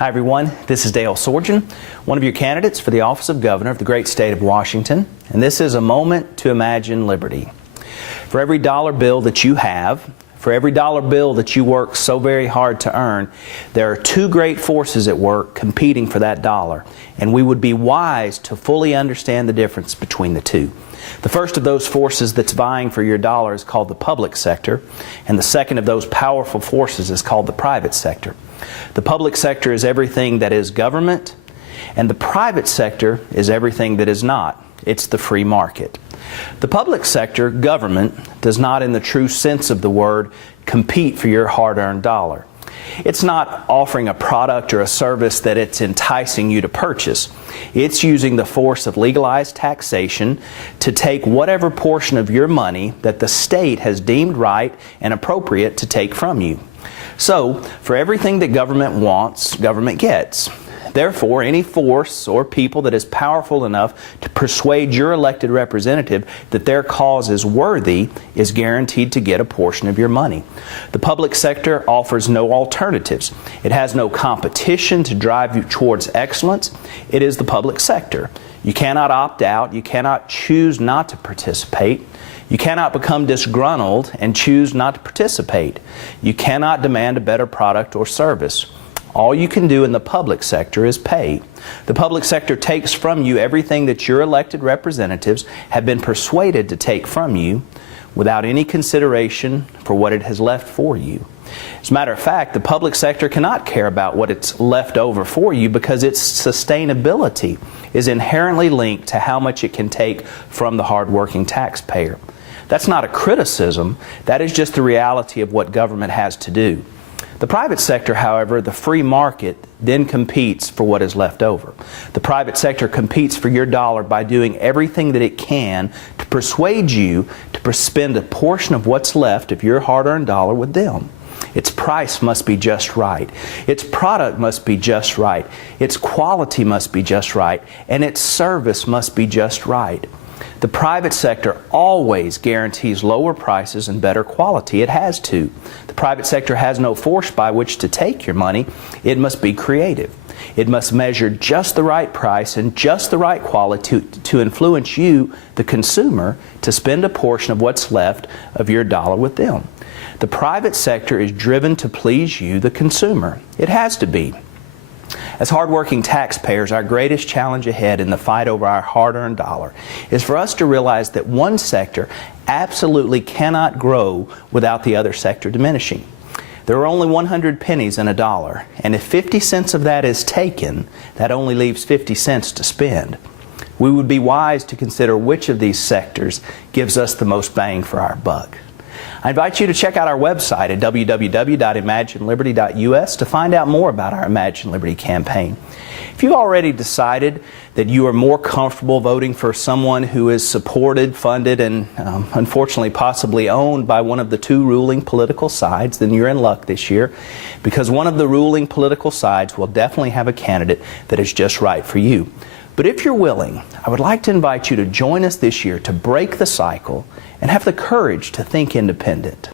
Hi everyone, this is Dale Sorgen, one of your candidates for the office of Governor of the great state of Washington, and this is a moment to imagine liberty. For every dollar bill that you have, for every dollar bill that you work so very hard to earn, there are two great forces at work competing for that dollar, and we would be wise to fully understand the difference between the two. The first of those forces that's vying for your dollar is called the public sector, and the second of those powerful forces is called the private sector. The public sector is everything that is government, and the private sector is everything that is not. It's the free market. The public sector, government, does not in the true sense of the word compete for your hard-earned dollar. It's not offering a product or a service that it's enticing you to purchase. It's using the force of legalized taxation to take whatever portion of your money that the state has deemed right and appropriate to take from you. So, for everything that government wants, government gets. Therefore, any force or people that is powerful enough to persuade your elected representative that their cause is worthy is guaranteed to get a portion of your money. The public sector offers no alternatives. It has no competition to drive you towards excellence. It is the public sector. You cannot opt out. You cannot choose not to participate. You cannot become disgruntled and choose not to participate. You cannot demand a better product or service. All you can do in the public sector is pay. The public sector takes from you everything that your elected representatives have been persuaded to take from you without any consideration for what it has left for you. As a matter of fact, the public sector cannot care about what it's left over for you because its sustainability is inherently linked to how much it can take from the hardworking taxpayer. That's not a criticism. That is just the reality of what government has to do. The private sector, however, the free market, then competes for what is left over. The private sector competes for your dollar by doing everything that it can to persuade you to spend a portion of what's left of your hard-earned dollar with them. Its price must be just right. Its product must be just right. Its quality must be just right. And its service must be just right. The private sector always guarantees lower prices and better quality. It has to. The private sector has no force by which to take your money. It must be creative. It must measure just the right price and just the right quality to influence you, the consumer, to spend a portion of what's left of your dollar with them. The private sector is driven to please you, the consumer. It has to be. As hardworking taxpayers, our greatest challenge ahead in the fight over our hard-earned dollar is for us to realize that one sector absolutely cannot grow without the other sector diminishing. There are only 100 pennies in a dollar, and if 50 cents of that is taken, that only leaves 50 cents to spend. We would be wise to consider which of these sectors gives us the most bang for our buck. I invite you to check out our website at www.imagineliberty.us to find out more about our Imagine Liberty campaign. If you've already decided that you are more comfortable voting for someone who is supported, funded, and unfortunately possibly owned by one of the two ruling political sides, then you're in luck this year, because one of the ruling political sides will definitely have a candidate that is just right for you. But if you're willing, I would like to invite you to join us this year to break the cycle and have the courage to think independent.